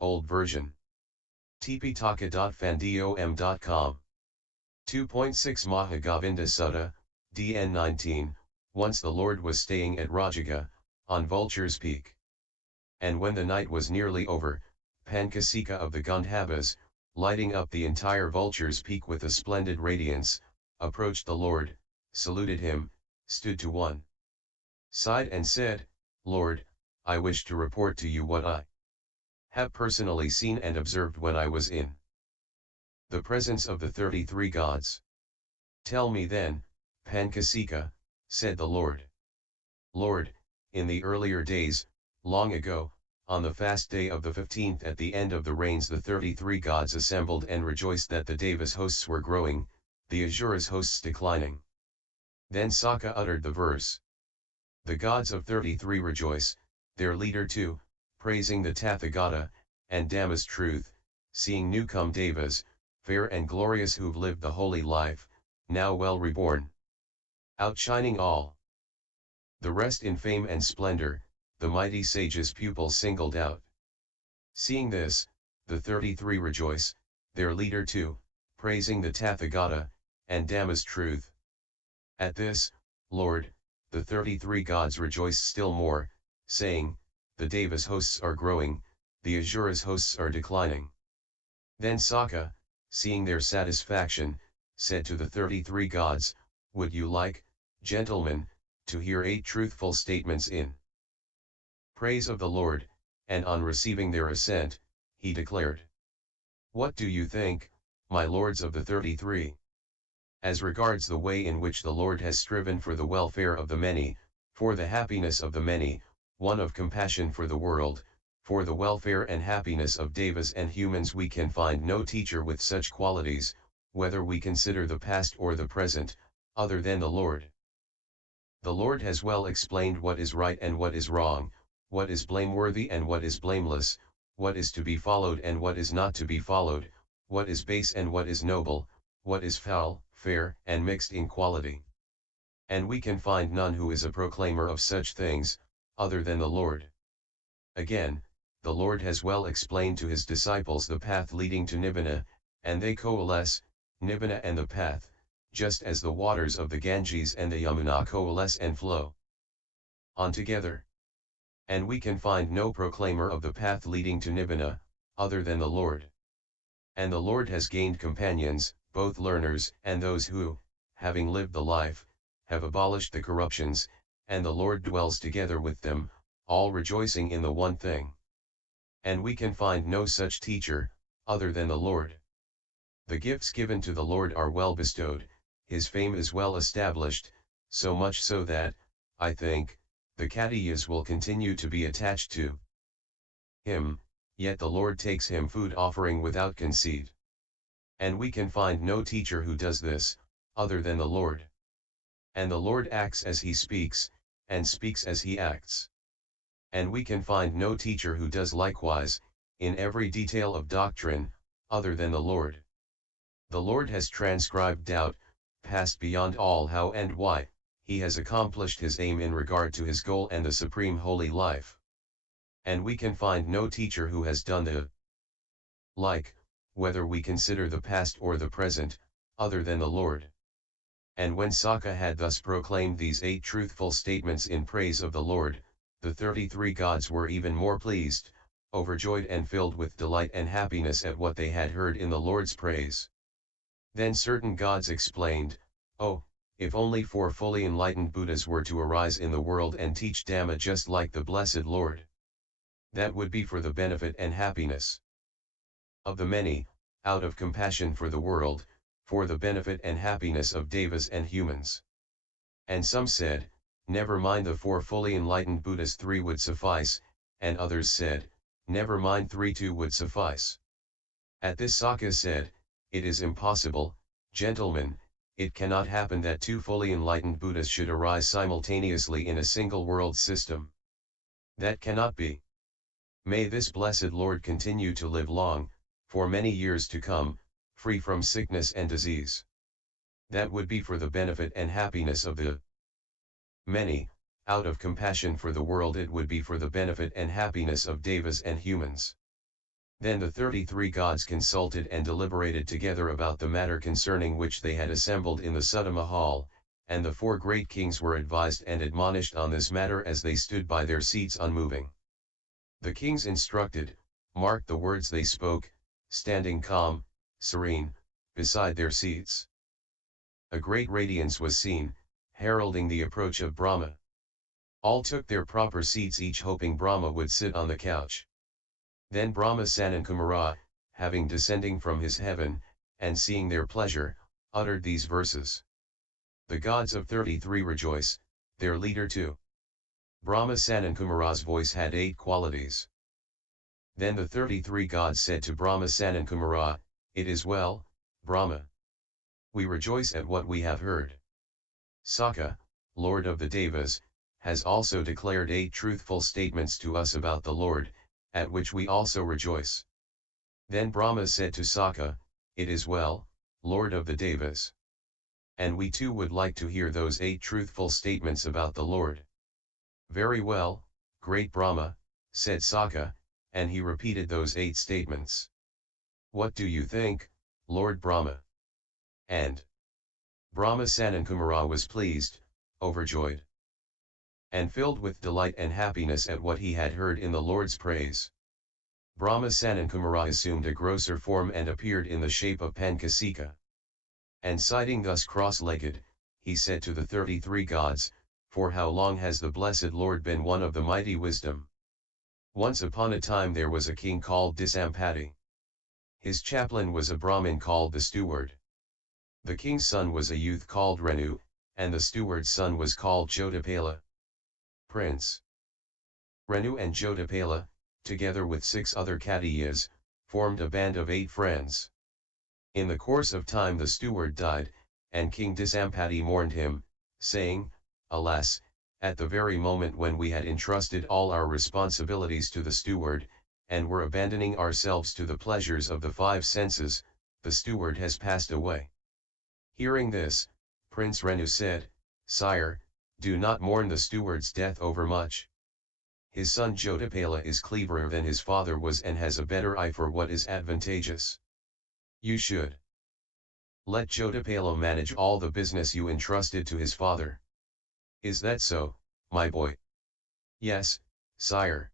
Old Version. tptaka.fandom.com. 2.6 Mahàgovinda Sutta, DN 19, once the Lord was staying at Rajaga, on Vulture's Peak. And when the night was nearly over, Pankasika of the Gandhavas, lighting up the entire Vulture's Peak with a splendid radiance, approached the Lord, saluted him, stood to one side and said, "Lord, I wish to report to you what I have personally seen and observed when I was in the presence of the 33 gods." "Tell me then, Pankasika," said the Lord. "Lord, in the earlier days, long ago, on the fast day of the 15th at the end of the rains, the 33 gods assembled and rejoiced that the devas hosts were growing, the asuras hosts declining." Then Sakka uttered the verse, "The gods of 33 rejoice, their leader too, praising the Tathagata, and Dhamma's truth, seeing new come devas, fair and glorious who've lived the holy life, now well reborn, outshining all the rest in fame and splendor, the mighty sage's pupils singled out. Seeing this, the 33 rejoice, their leader too, praising the Tathagata, and Dhamma's truth." At this, Lord, the 33 gods rejoiced still more, saying, "The devas hosts are growing, the asuras hosts are declining." Then Sakka, seeing their satisfaction, said to the 33 gods, "Would you like, gentlemen, to hear 8 truthful statements in praise of the Lord?" And on receiving their assent, he declared, "What do you think, my lords of the 33? As regards the way in which the Lord has striven for the welfare of the many, for the happiness of the many, one of compassion for the world, for the welfare and happiness of devas and humans, we can find no teacher with such qualities, whether we consider the past or the present, other than the Lord. The Lord has well explained what is right and what is wrong, what is blameworthy and what is blameless, what is to be followed and what is not to be followed, what is base and what is noble, what is foul, fair, and mixed in quality. And we can find none who is a proclaimer of such things, other than the Lord. Again, the Lord has well explained to his disciples the path leading to Nibbana, and they coalesce, Nibbana and the path, just as the waters of the Ganges and the Yamuna coalesce and flow on together. And we can find no proclaimer of the path leading to Nibbana, other than the Lord. And the Lord has gained companions, both learners and those who, having lived the life, have abolished the corruptions, and the Lord dwells together with them, all rejoicing in the one thing. And we can find no such teacher, other than the Lord. The gifts given to the Lord are well bestowed, his fame is well established, so much so that, I think, the Katiyas will continue to be attached to him, yet the Lord takes him food offering without conceit. And we can find no teacher who does this, other than the Lord. And the Lord acts as he speaks, and speaks as he acts. And we can find no teacher who does likewise, in every detail of doctrine, other than the Lord. The Lord has transcribed doubt, past beyond all how and why, he has accomplished his aim in regard to his goal and the supreme holy life. And we can find no teacher who has done the like, whether we consider the past or the present, other than the Lord. And when Sakka had thus proclaimed these 8 truthful statements in praise of the Lord, the 33 gods were even more pleased, overjoyed and filled with delight and happiness at what they had heard in the Lord's praise. Then certain gods explained, "Oh, if only 4 fully enlightened Buddhas were to arise in the world and teach Dhamma just like the Blessed Lord. That would be for the benefit and happiness of the many, out of compassion for the world, for the benefit and happiness of devas and humans." And some said, "Never mind the 4 fully enlightened Buddhas, 3 would suffice," and others said, "Never mind 3, 2 would suffice." At this Sakka said, "It is impossible, gentlemen, it cannot happen that 2 fully enlightened Buddhas should arise simultaneously in a single world system. That cannot be. May this blessed Lord continue to live long, for many years to come, free from sickness and disease. That would be for the benefit and happiness of the many, out of compassion for the world it would be for the benefit and happiness of devas and humans." Then the 33 gods consulted and deliberated together about the matter concerning which they had assembled in the Sutta Mahal, and the 4 great kings were advised and admonished on this matter as they stood by their seats unmoving. The kings instructed, marked the words they spoke, standing calm, serene, beside their seats. A great radiance was seen, heralding the approach of Brahma. All took their proper seats, each hoping Brahma would sit on the couch. Then Brahma Sanankumara, having descending from his heaven, and seeing their pleasure, uttered these verses. The gods of 33 rejoice, their leader too. Brahma Sanankumara's voice had 8 qualities. Then the 33 gods said to Brahma Sanankumara, "It is well, Brahma. We rejoice at what we have heard. Sakka, Lord of the Devas, has also declared 8 truthful statements to us about the Lord, at which we also rejoice." Then Brahma said to Sakka, "It is well, Lord of the Devas. And we too would like to hear those 8 truthful statements about the Lord." "Very well, great Brahma," said Sakka, and he repeated those 8 statements. "What do you think, Lord Brahma?" And Brahma Sanankumara was pleased, overjoyed, and filled with delight and happiness at what he had heard in the Lord's praise. Brahma Sanankumara assumed a grosser form and appeared in the shape of Pankasika. And sitting thus cross-legged, he said to the 33 gods, "For how long has the blessed Lord been one of the mighty wisdom? Once upon a time there was a king called Disampati. His chaplain was a Brahmin called the steward. The king's son was a youth called Renu, and the steward's son was called Jotapala. Prince Renu and Jotapala, together with 6 other Katiyas, formed a band of 8 friends. In the course of time the steward died, and King Disampati mourned him, saying, 'Alas, at the very moment when we had entrusted all our responsibilities to the steward, and were abandoning ourselves to the pleasures of the 5 senses, the steward has passed away.' Hearing this, Prince Renu said, 'Sire, do not mourn the steward's death overmuch. His son Jotapala is cleverer than his father was and has a better eye for what is advantageous. You should let Jotapala manage all the business you entrusted to his father. Is that so, my boy?' 'Yes, sire.'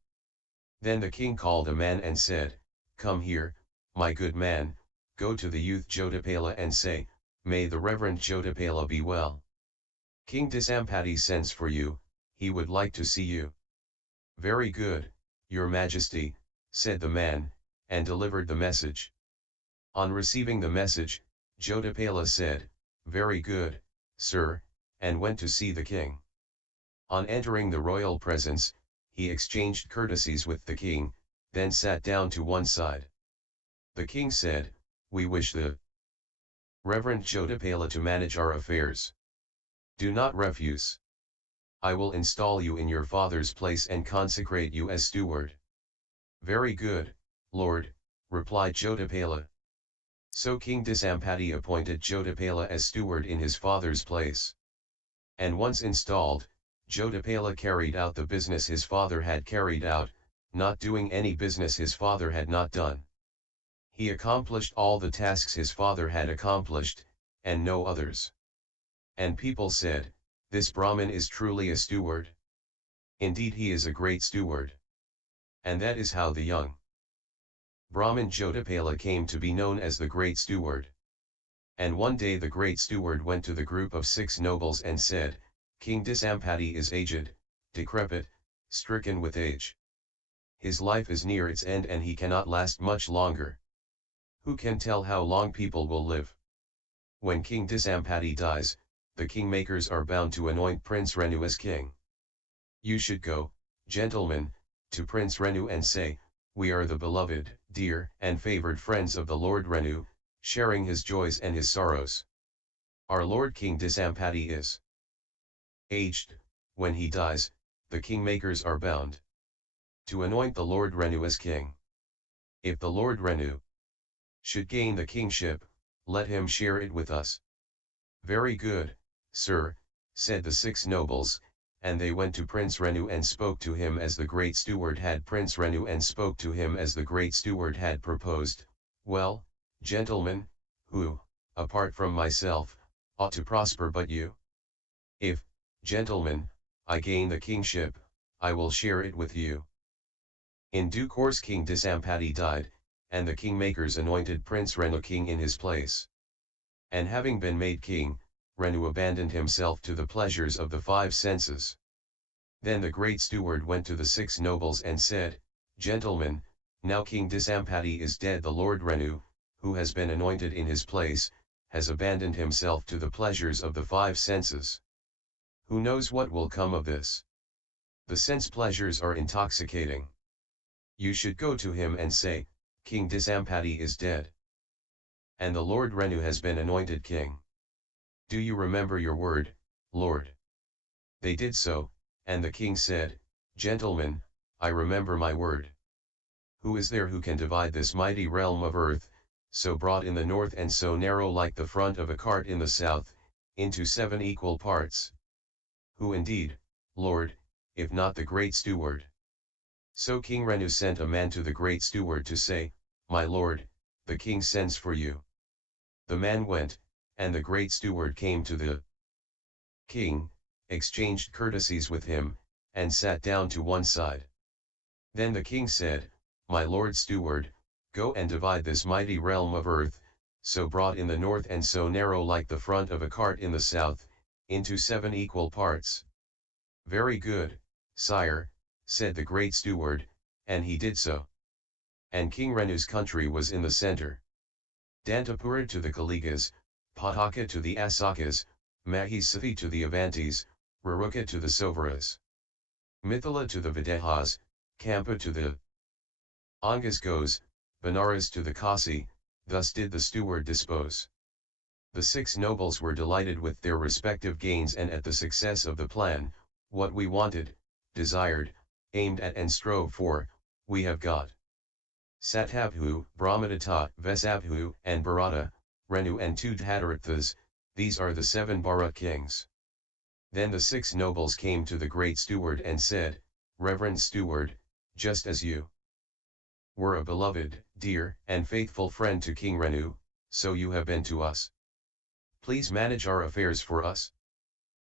Then the king called a man and said, 'Come here, my good man, go to the youth Jotapala and say, May the Reverend Jotapala be well. King Disampati sends for you, he would like to see you.' 'Very good, your majesty,' said the man, and delivered the message. On receiving the message, Jotapala said, 'Very good, sir,' and went to see the king. On entering the royal presence, he exchanged courtesies with the king, then sat down to one side. The king said, 'We wish the Reverend Jotapala to manage our affairs. Do not refuse. I will install you in your father's place and consecrate you as steward.' 'Very good, Lord,' replied Jotapala. So King Disampati appointed Jotapala as steward in his father's place. And once installed, Jotapala carried out the business his father had carried out, not doing any business his father had not done. He accomplished all the tasks his father had accomplished, and no others. And people said, 'This Brahmin is truly a steward. Indeed he is a great steward.' And that is how the young Brahmin Jotapala came to be known as the Great Steward. And one day the Great Steward went to the group of 6 nobles and said, 'King Disampati is aged, decrepit, stricken with age. His life is near its end and he cannot last much longer. Who can tell how long people will live? When King Disampati dies, the kingmakers are bound to anoint Prince Renu as king. You should go, gentlemen, to Prince Renu and say, we are the beloved, dear, and favored friends of the Lord Renu, sharing his joys and his sorrows. Our Lord King Disampati is aged. When he dies, the kingmakers are bound to anoint the Lord Renu as king. If the Lord Renu should gain the kingship, let him share it with us.' 'Very good, sir,' said the 6 nobles, and they went to Prince Renu and spoke to him as the great steward had proposed. Well, gentlemen, who, apart from myself, ought to prosper but you? If, gentlemen, I gain the kingship, I will share it with you. In due course King Disampati died, and the kingmakers anointed Prince Renu king in his place. And having been made king, Renu abandoned himself to the pleasures of the five senses. Then the great steward went to the 6 nobles and said, Gentlemen, now King Disampati is dead, the Lord Renu, who has been anointed in his place, has abandoned himself to the pleasures of the five senses. Who knows what will come of this? The sense pleasures are intoxicating. You should go to him and say, King Disampati is dead, and the Lord Renu has been anointed king. Do you remember your word, Lord? They did so, and the king said, Gentlemen, I remember my word. Who is there who can divide this mighty realm of earth, so broad in the north and so narrow like the front of a cart in the south, into 7 equal parts? Who indeed, Lord, if not the great steward? So King Renu sent a man to the great steward to say, My lord, the king sends for you. The man went, and the great steward came to the king, exchanged courtesies with him, and sat down to one side. Then the king said, My lord steward, go and divide this mighty realm of earth, so broad in the north and so narrow like the front of a cart in the south, into 7 equal parts. Very good, sire, said the great steward, and he did so. And King Renu's country was in the center. Dantapura to the Kaligas, Pataka to the Asakas, Mahisathi to the Avantis, Raruka to the Sovaras, Mithila to the Videhas, Kampa to the Angas goes, Benares to the Kasi. Thus did the steward dispose. The 6 nobles were delighted with their respective gains and at the success of the plan. What we wanted, desired, aimed at and strove for, we have got. Satabhu, Brahmadatta, Vesabhu, and Bharata, Renu and 2 Dhadarathas, these are the 7 Bharat kings. Then the 6 nobles came to the great steward and said, Reverend steward, just as you were a beloved, dear, and faithful friend to King Renu, so you have been to us. Please manage our affairs for us.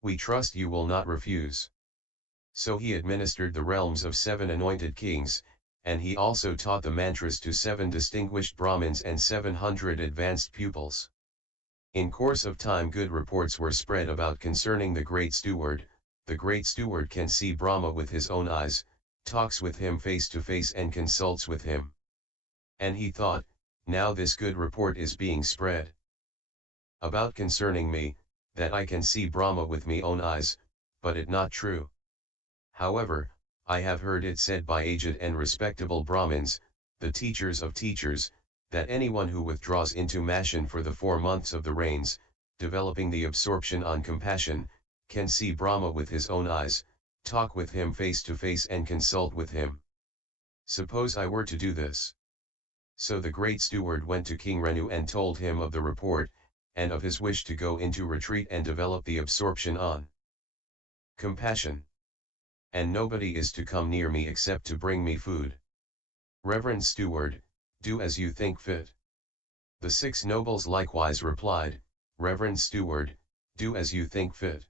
We trust you will not refuse. So he administered the realms of 7 anointed kings, and he also taught the mantras to 7 distinguished Brahmins and 700 advanced pupils. In course of time good reports were spread about concerning the great steward. The great steward can see Brahma with his own eyes, talks with him face to face and consults with him. And he thought, now this good report is being spread about concerning me, that I can see Brahma with me own eyes, but it not true. However, I have heard it said by aged and respectable Brahmins, the teachers of teachers, that anyone who withdraws into Mashan for the 4 months of the rains, developing the absorption on compassion, can see Brahma with his own eyes, talk with him face to face and consult with him. Suppose I were to do this. So the great steward went to King Renu and told him of the report, and of his wish to go into retreat and develop the absorption on compassion. And nobody is to come near me except to bring me food. Reverend steward, do as you think fit. The 6 nobles likewise replied, Reverend steward, do as you think fit.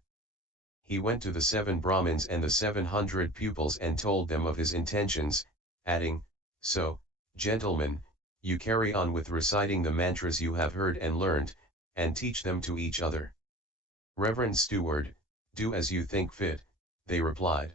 He went to the 7 Brahmins and the 700 pupils and told them of his intentions, adding, So, gentlemen, you carry on with reciting the mantras you have heard and learned, and teach them to each other. Reverend steward, do as you think fit, they replied.